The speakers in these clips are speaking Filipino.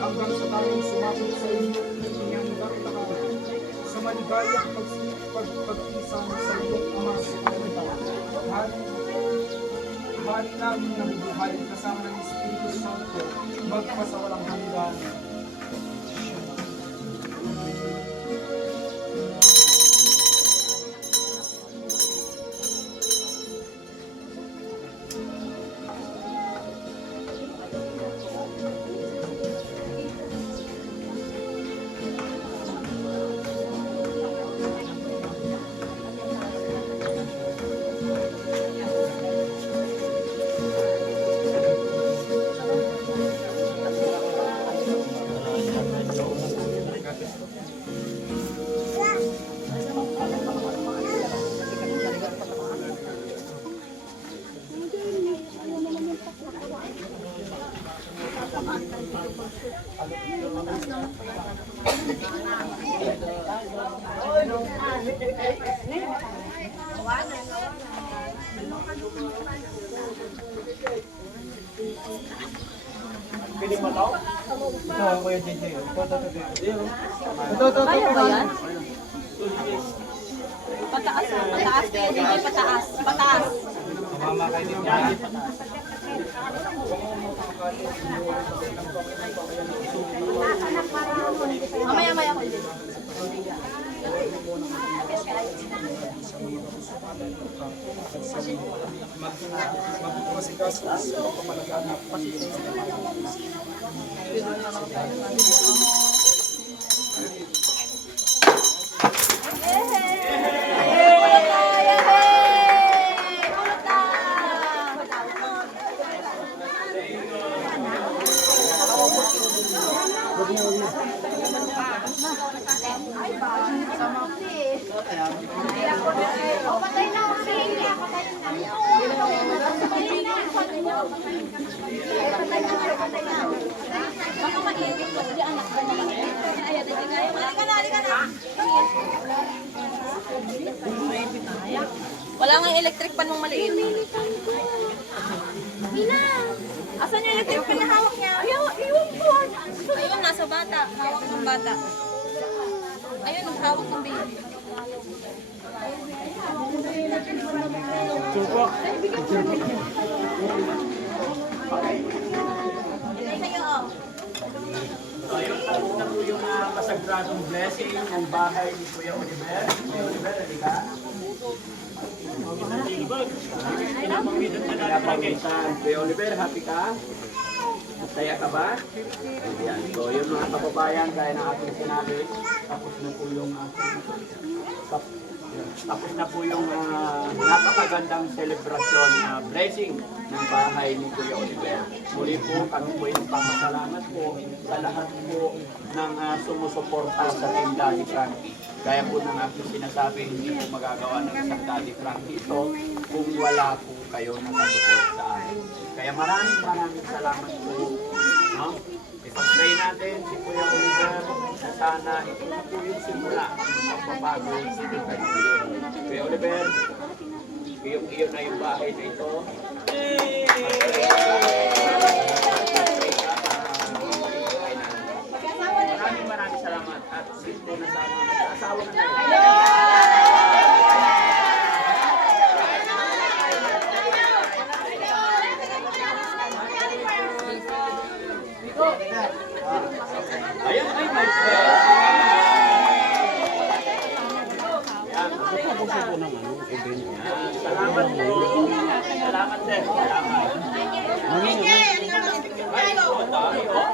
hanggang sa tayong sumapit sa iyo inyandang tahanan. Sa maligayang pagpisan sa iyong Ama sa kalita. Hari namin na buhay kasama ng Espiritu Santo, magpasawalang hanggan. Piling mo to? Ito, Kuya JJ. Ito. Kaya ba yan? Pataas ha? Pataas kaya DJ, pataas. Pataas. Mama kayo din yan. Mamaya ko din. Magpapasikas sa pamalagaan. Wala nga electric pan mong maliit. Asan yung electric pan na hawak niya? Ayun, nasa bata. Hawak ng bata. Ayun, ang hawak ng baby. Supo. Kayo, oh. siguradong blessing ang bahay ni Kuya Oliver. Kuya Oliver, halika. Pinapawisan. Kuya Oliver, happy ka? Masaya ka ba? Ayan. So, yun mga kababayan, kaya na ating sinabi, tapos na po yung napakagandang selebrasyon na blessing ng bahay ni Kuya Oliver. Muli po, kami po yung papasalamat po sa lahat po ng sumusuporta sa Team Daddy Frankie. Kaya po nang aking sinasabi, hindi po magagawa ng isang Daddy Frankie ito kung wala po kayo nakasupport sa akin. Kaya maraming salamat po. No? Ipag-pray natin si Kuya Oliver na sana ito na po yung simula ng pagbabago sa kanya. Kuya Oliver, iyo na yung bahay na ito. Maraming salamat at sito na sana mag-asawa na tayo. Ayan ay my friend. Salamat po. Salamat sir. Salamat. Ay, ito, dami oh.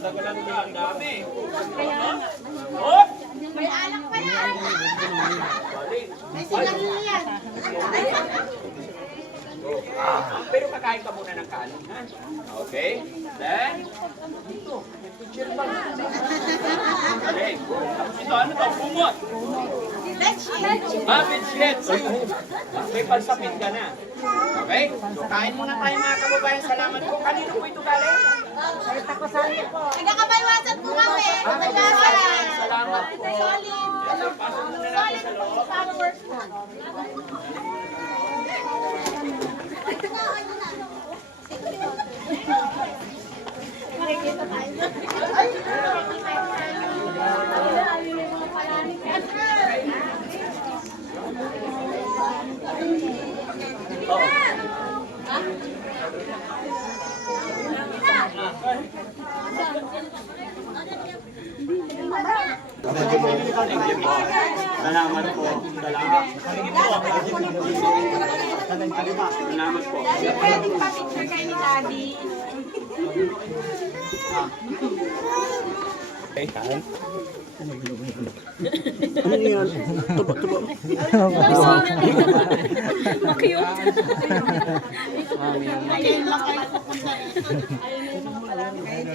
Dagalan mo lang dami. Oh! May alak pa yan. May sinanili yan. Pero kakain ka muna ng kanin, ha? Okay? Then, dito. May picture pa. Okay. Ito, ano to? Kumot. Bedsheet. May pansapit ka na. Okay? So, kain muna tayo mga kababayan. Salamat po. Kanino po ito galing? Nagkakabaywasan po kami. Salamat po. Solid. Pasok muna natin sa loob. Followers po. Thank you po. Salamat po. Salamat. Salamat po. Pwede pa picture kayo ni Daddy.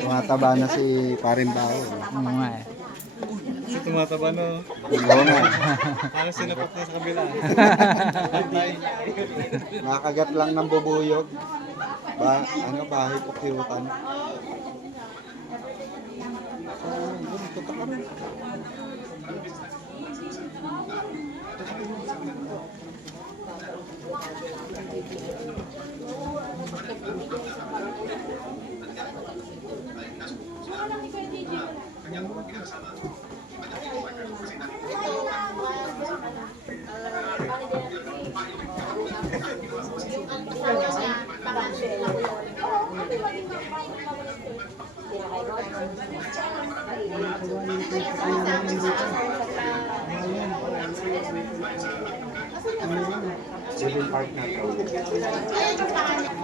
Tumataba na si Paring Bao. Oo nga eh. Tumataba no. Oo nga. Halos sinapat na sa kabila. Nakagat lang ng bubuyog. Bahay pukyutan.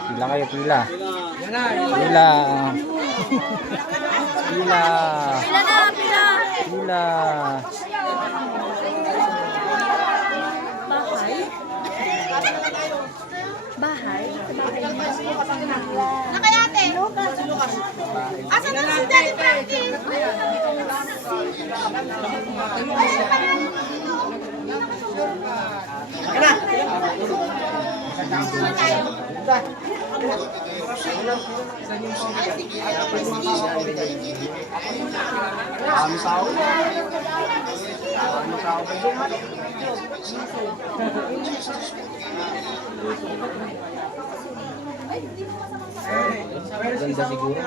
Pila kayo, pila. Pila. Pila. Pila. Bahay? Nakayate? Asan na si Daddy Frankie? Ganda siguro.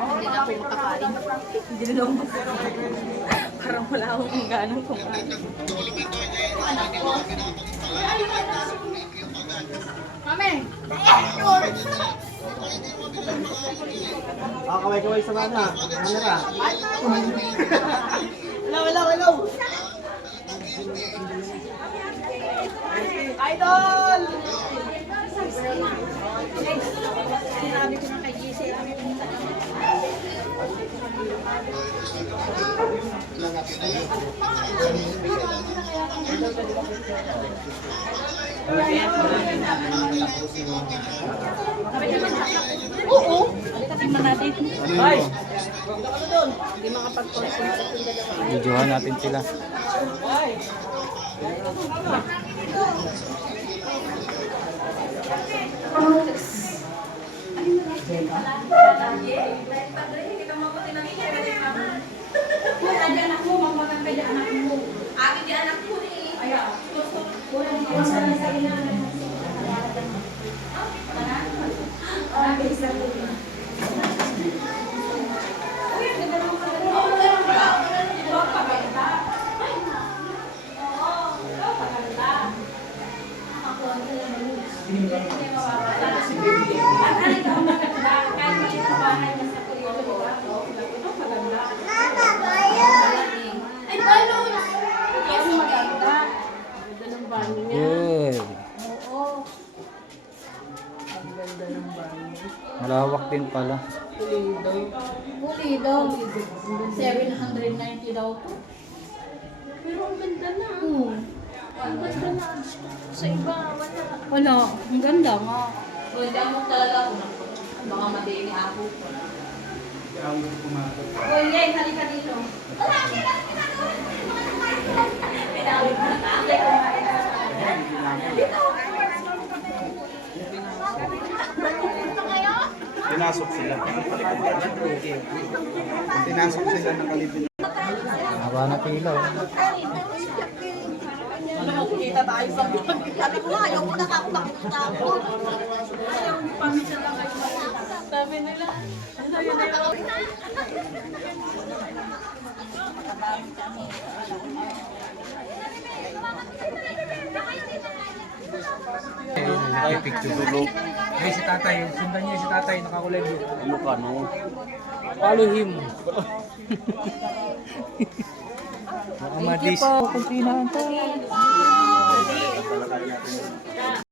Hindi na ako makakain. Hindi na ako makakain. Parang wala akong ganong kumain. Mami! Kaway-kaway sa bana. Ano ka? Hello! Idol! Sinabi ko na kay GC. Oo! Tingnan natin. Ay! Hindi makapag-concentrate yung dalawa. Videohan natin sila. Good. Malawak din pala. Huli daw. 790 daw to. Pero ang ganda na. Ang ganda na. Sa iba, wala. Wala. Ang ganda nga. Ganda mo talaga ako. Baka madini ako. Uy, Len, halika dito. Pinawid mo na. Pinasok sila. Pinasok sila ng kalipin. Haba na pila. Kita tayo sa vlog. Sabi ko nga, ayaw ko na ako makikita ako. Ayaw ko pa minsan lang kayo makikita. Sabi nila, sabi nila. Ay, picture dulo. Ay, si tatay. Sundan niya si tatay. Nakakulay blue. Ano ka, no? Follow him. Baka madis. Kung pinahantay.